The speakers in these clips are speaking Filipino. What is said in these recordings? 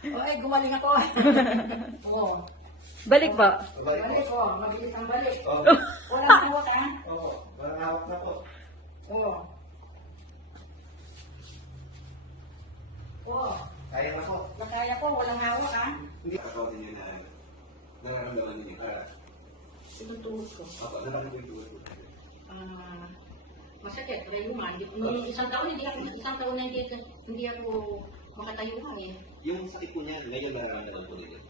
Ay, gumaling ako. Oo. Balik po. Balik ko. Mabilis ang balik. Oh. Walang hawak ha? Oo. Walang hawak na po. Oo. Oo. Kaya na po. Nakaya ko, walang hawak ha? Hindi ako din yun na nararamdaman ninyo. Sinutuhod ko. Opo, naman po yung tuwad po. Masakit, rayuman. Nung isang taon na hindi ako makatayo eh. Yung sakit po niya, ngayon nararamdaman po ninyo.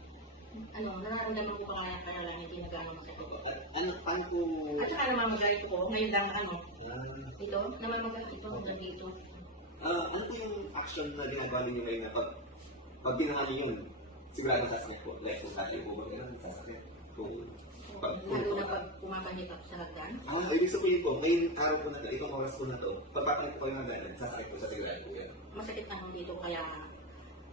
Nararamdaman ko pa kaya lang hindi na gano'ng masakit. At ano, paano po... At saka namamagalit ko, ngayon lang Ah, ito, namamagalit ito hanggang dito. ano po yung action na ginagawa ninyo ngayon na pag ginawa niyo yun, sigurado sasakit po. Like, kung tayo po ba ganun, sasakit. Lalo na pag pumapanit ako sa hagdan. Ibig sabihin po, ngayon araw po na ito, itong oras po na to, pagpapalit po kayo ng hagdan, sasakit po sa sigurado po yan. Masakit na akong dito kaya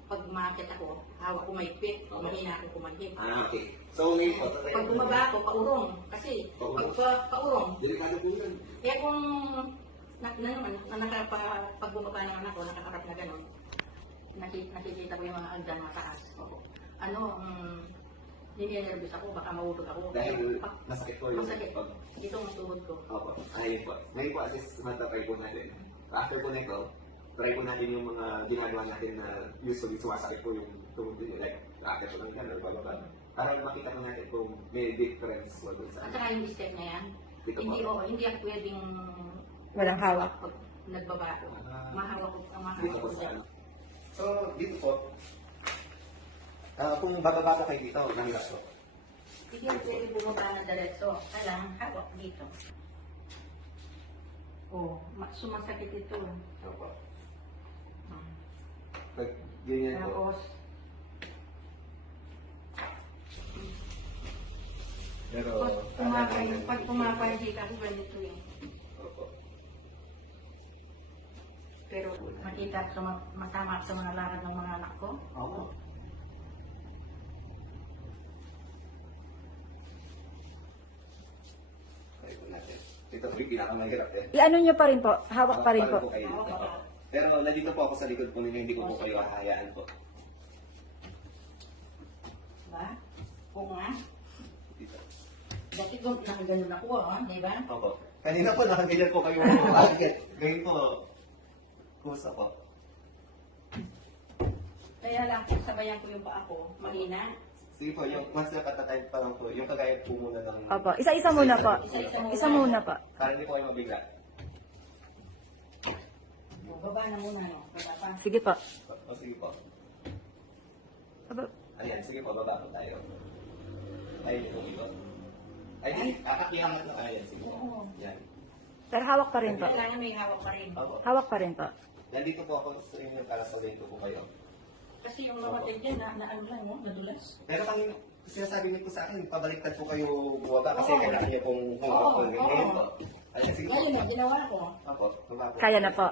pag umakit ako, hawak ko mahigpit, mahina akong kumagip. Okay. So, ngayon po, Pag bumaba ako, paurong. Kasi pag paurong, delikado po yun. kaya kung pag bumaba naman ako, nakakarap na gano'n, nakikita ko yung mga hagdan mataas. Nininervous ako, baka mahulog ako. Dahil masakit po yung... Masakit. Dito ang tuhod ko. Opo, ayun po. Ngayon po, assist try po natin. After po nito, try po natin yung mga ginagawa natin na usually sumasakit po yung tuhod din. Like, after po ng gano'n, bababa. Para makita po natin kung may difference po dun sa... At saka yung step na yan, Dito po. hindi ako pwedeng Walang hawak. pag nagbaba ako. Mahawak ko, Dito mahawak po ko sa dyan. ano. So, dito po, kung bababa po kayo dito, nangilap po. Hindi ako pwede bumaba na diretso. Kailangan hawak dito. Sumasakit ito. Opo. Pag ganyan po. Tapos, Pero, pag tumapay, hindi ka ganito eh. Opo. Pero makita ko matama sa mga lakad ng mga anak ko. Oo. Try po natin. Ito po yung pinakamahirap eh. I-ano nyo pa rin po. Hawak pa rin po. Kayo dito. Pero nandito po ako sa likod po ninyo, hindi ko po kayo hahayaan po. Diba? Oo nga. Dito. Dati ko nakaganon ako, di ba? Opo. Kanina po nakaganyan po kayo umakit. Ngayon po, kusa po. Kaya lang, sabayan ko yung paa ko, mahina. Sige po, yung once na patatay pa lang po, yung kagaya po muna ng... Opo. Isa-isa muna po. Isa-isa muna. Isa muna po. Para hindi po kayo mabigla. Baba na muna, no? Baba pa. Sige po. O sige po. Aba, Ayan, sige po, baba po tayo. Ayun po ito. Ay, kakakihangat na. Ayan, sige po. Oo. Yan. pero hawak pa rin po. Kailangan may hawak pa rin. Opo. Hawak pa rin po. Nandito po ako sa inyo para sabihin ko po kayo. Kasi yung kapatid dyan, na ano lang, no? Nadulas. Pero ang sinasabi niyo po sa akin, pabaliktad po kayo bumaba kasi Oo. kailangan niyo pong humap Oo, po. Ngayon oo. po. Ayan, sige po. Ngayon na, ginawa ko. Opo, bumaba po. Kaya na po.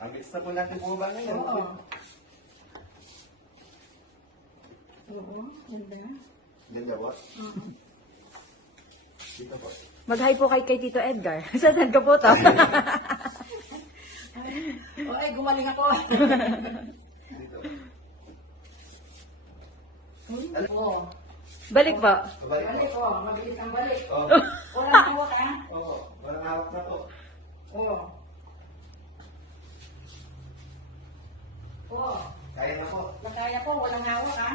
Ang bilis na po natin bumaba ngayon. Oo. Oo, ganda. Ganda po. Dito po. Mag-hi po kay Tito Edgar. Saan ka po to? Ay, gumaling ako. Dito. Oo. Balik po. Babalik po. Balik, mabilis ang balik. Oo. Walang hawak, ha? Oo. Walang hawak na po. Oo. Oo. Kaya na po. Nakaya ko, walang hawak, ha?